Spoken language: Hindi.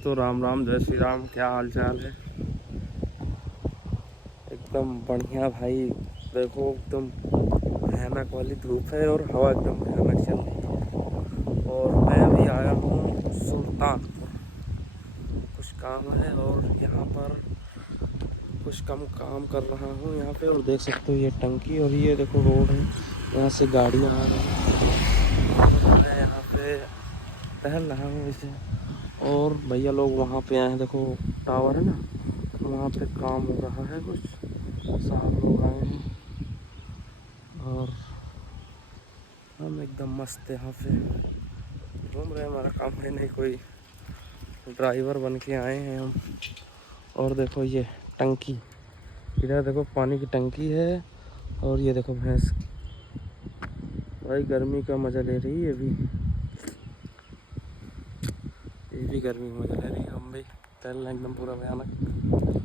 दोस्तों, राम राम, जय श्री राम। क्या हाल चाल है? एकदम बढ़िया भाई। देखो, एकदम भयानक वाली धूप है और हवा एकदम भयानक चल रही है। और मैं अभी आया हूँ सुल्तानपुर, कुछ काम है और यहाँ पर कुछ कम काम कर रहा हूँ यहाँ पे। और देख सकते हो ये टंकी और ये देखो रोड है, यहाँ से गाड़ियाँ आ रही हैं और मैं यहाँ पे टहल रहा हूँ इसे। और भैया लोग वहाँ पे आए हैं, देखो टावर है ना, वहाँ पे काम हो रहा है, कुछ साहब लोग आए हैं और हम एकदम मस्त यहाँ पे घूम रहे हैं। हमारा काम है नहीं, कोई ड्राइवर बन के आए हैं हम। और देखो ये टंकी, इधर देखो पानी की टंकी है और ये देखो भैंस भाई गर्मी का मज़ा ले रही है। ये भी गर्मी का मज़ा ले रही है। हम भी टहल रहे हैं एकदम पूरा भयानक।